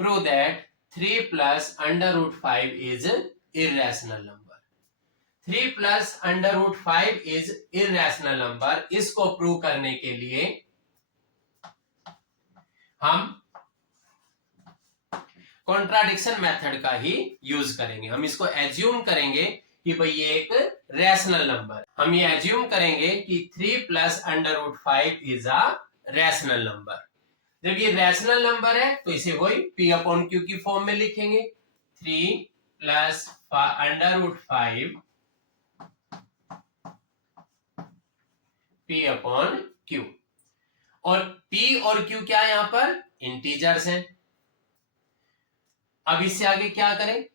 Prove that 3 plus under root 5 is irrational number. 3 plus under root 5 is irrational number. इसको prove करने के लिए हम कॉन्ट्राडिक्शन मेथड का ही यूज करेंगे। हम इसको एज्यूम करेंगे कि भाई ये एक रैशनल नंबर। हम ये एज्यूम करेंगे कि 3 plus under root 5 is a rational number. जब ये रैशनल नंबर है तो इसे वही P अपॉन Q की फॉर्म में लिखेंगे। 3 plus under root 5 P upon Q। और P और Q क्या है? यहां पर इंटीजर्स हैं। अब इससे आगे क्या करें?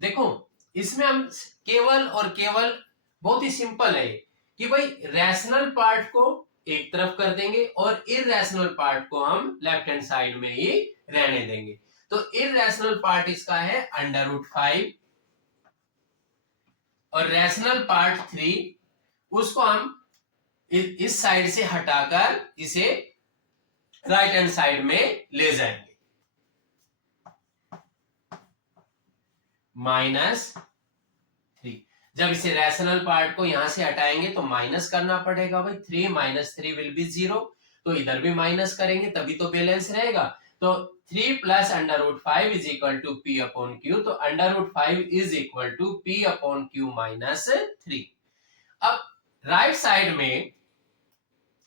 देखो इसमें हम केवल और केवल बहुत ही सिंपल है कि भाई रैशनल पार्ट को एक तरफ कर देंगे और इररेशनल पार्ट को हम लेफ्ट हैंड साइड में ही रहने देंगे। तो इररेशनल पार्ट इसका है अंडर रूट 5 और रैशनल पार्ट 3 उसको हम इस साइड से हटाकर इसे राइट हैंड साइड में ले जाएंगे। -3। जब इसे रैशनल पार्ट को यहां से हटाएंगे तो माइनस करना पड़ेगा भाई। 3 - 3 विल बी 0। तो इधर भी माइनस करेंगे तभी तो बैलेंस रहेगा। तो 3 plus under root 5 is equal to P upon Q। तो under root 5 is equal to P upon Q -3। अब राइट साइड में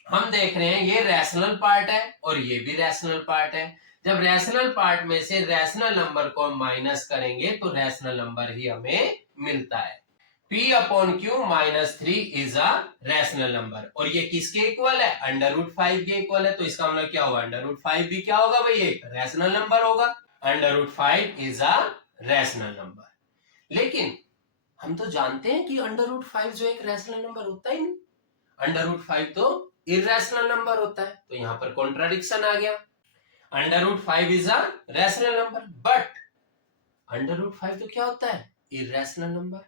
हम देख रहे हैं ये रैशनल पार्ट है और ये भी रैशनल पार्ट है। जब रैशनल पार्ट में से रैशनल नंबर को हम माइनस करेंगे तो रैशनल नंबर ही हमें मिलता है। P upon Q -3 is a rational number. और ये किसके इक्वल है? अंडर रूट 5 के इक्वल है। तो इसका मतलब क्या होगा? अंडर रूट 5 भी क्या होगा भाई? एक रैशनल नंबर होगा। Under root 5 is a rational number. लेकिन हम तो जानते हैं कि अंडर रूट 5 जो एक रैशनल नंबर होता ही नहीं। अंडर रूट 5 तो इररेशनल नंबर होता है। तो यहां पर कॉन्ट्राडिक्शन आ गया। Under root 5 is a rational number but under root 5 तो क्या होता है? Irrational number.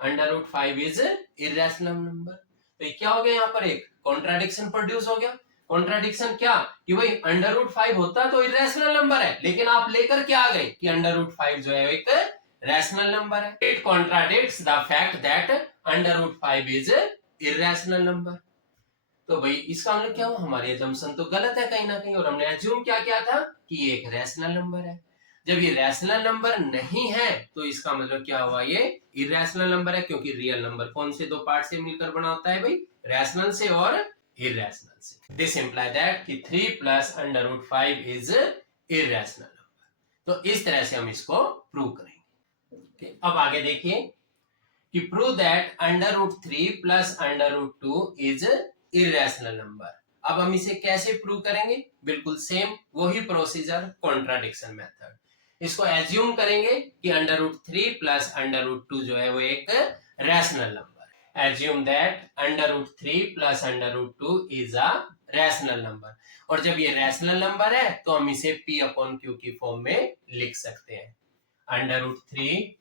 Under root 5 is irrational number. तो ये क्या हो गया? यहाँ पर एक कॉन्ट्राडिक्शन प्रोड्यूस हो गया। कॉन्ट्राडिक्शन क्या? कि भाई अंडर रूट 5 होता तो इररेशनल नंबर है, लेकिन आप लेकर क्या आ गए कि अंडर रूट 5 जो है एक रैशनल नंबर है। It contradicts the fact that under root 5 is irrational number. तो भाई इसका मतलब क्या हुआ? हमारी अजम्पशन तो गलत है कहीं ना कहीं। और हमने अज्यूम क्या किया था कि ये एक रैशनल नंबर है। जब ये रैशनल नंबर नहीं है तो इसका मतलब क्या हुआ? ये इररेशनल नंबर है, क्योंकि रियल नंबर कौन से दो पार्ट से मिलकर बना होता है भाई? रैशनल से और इररेशनल से। दिस इंप्लाई दैट कि 3 plus under root 5 is irrational number. तो इस तरह से हम इसको प्रूव करेंगे। अब आगे देखिए कि prove that under root 3 plus under root 2 is irrational number. अब हम इसे कैसे प्रूव करेंगे? बिल्कुल सेम वही प्रोसीजर, कॉन्ट्राडिक्शन मेथड। इसको एज्यूम करेंगे कि under root 3 plus under root 2 जो है वो एक रैशनल नंबर है। Assume that under root 3 plus under root 2 is a rational number. और जब ये रैशनल नंबर है तो हम इसे P अपॉन Q की फॉर्म में लिख सकते हैं। Under root 3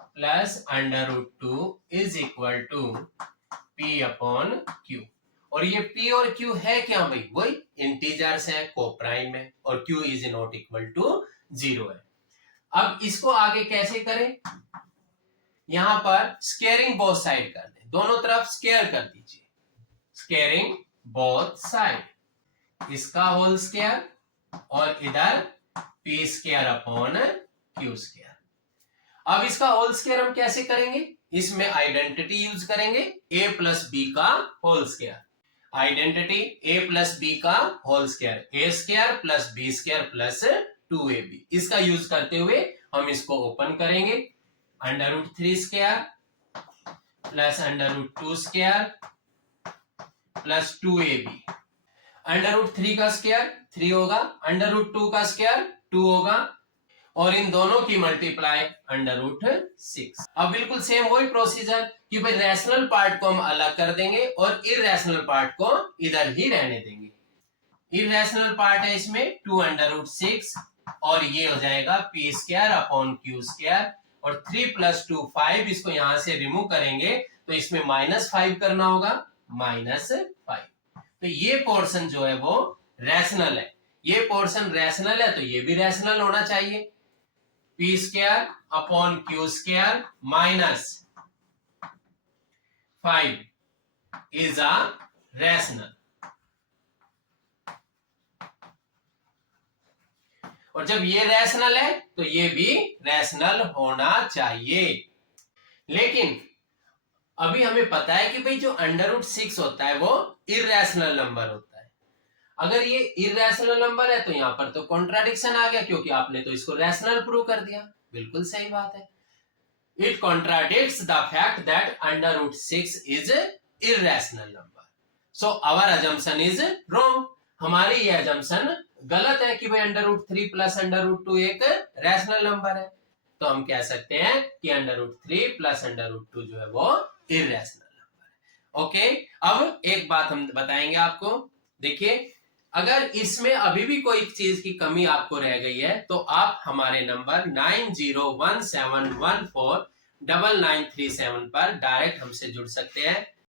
plus under root 2 is equal to P upon Q। और ये P और Q है क्या भाई? वही इंटीजर्स है, कोप्राइम है, और Q is not equal to 0 है। अब इसको आगे कैसे करें? यहां पर स्केयरिंग बोथ साइड कर दें, दोनों तरफ स्केयर कर दीजिए। स्केयरिंग बोथ साइड, इसका होल स्केयर और इधर P square upon Q square. अब इसका होल स्केयर हम कैसे करेंगे? इसमें आइडेंटिटी यूज करेंगे, a प्लस बी का whole square. Identity a plus B का whole square, a square plus B square plus 2ab। इसका यूज करते हुए हम इसको ओपन करेंगे। Under root 3 square plus under root 2 square plus 2ab। Under root 3 का square 3 होगा, अंडर रूट 2 का स्केयर 2 होगा, और इन दोनों की मल्टीप्लाई अंडर रूट 6। अब बिल्कुल सेम वही प्रोसीजर कि भाई रैशनल पार्ट को हम अलग कर देंगे और इररेशनल पार्ट को इधर ही रहने देंगे। इररेशनल पार्ट है इसमें 2 अंडर रूट 6 और ये हो जाएगा P square upon Q square, और 3 प्लस 2 5। इसको यहां से रिमूव करेंगे तो इसमें -5 करना होगा, -5। तो ये पोर्शन जो है वो रैशनल है। ये पोर्शन रैशनल है तो ये भी रैशनल होना चाहिए। P square upon Q square minus 5 is a rational. और जब ये रैशनल है तो ये भी रैशनल होना चाहिए। लेकिन अभी हमें पता है कि भाई जो √6 होता है वो इररेशनल नंबर होता है। अगर ये इररेशनल नंबर है तो यहाँ पर तो कॉन्ट्राडिक्शन आ गया, क्योंकि आपने तो इसको रैशनल प्रूव कर दिया। बिल्कुल सही बात है। It contradicts the fact that √6 is irrational number, so our assumption is wrong. हमारी ये अजम्पशन गलत है कि भाई √3 प्लस √2 एक रैशनल नंबर है। तो हम कह सकते हैं कि √3 प्लस √2 जो है वो इररेशनल नंबर है। ओके, अब एक बात हम बताएंगे आपको। देखिए, अगर इसमें अभी भी कोई चीज की कमी आपको रह गई है तो आप हमारे नंबर 9017149937 पर डायरेक्ट हमसे जुड़ सकते हैं।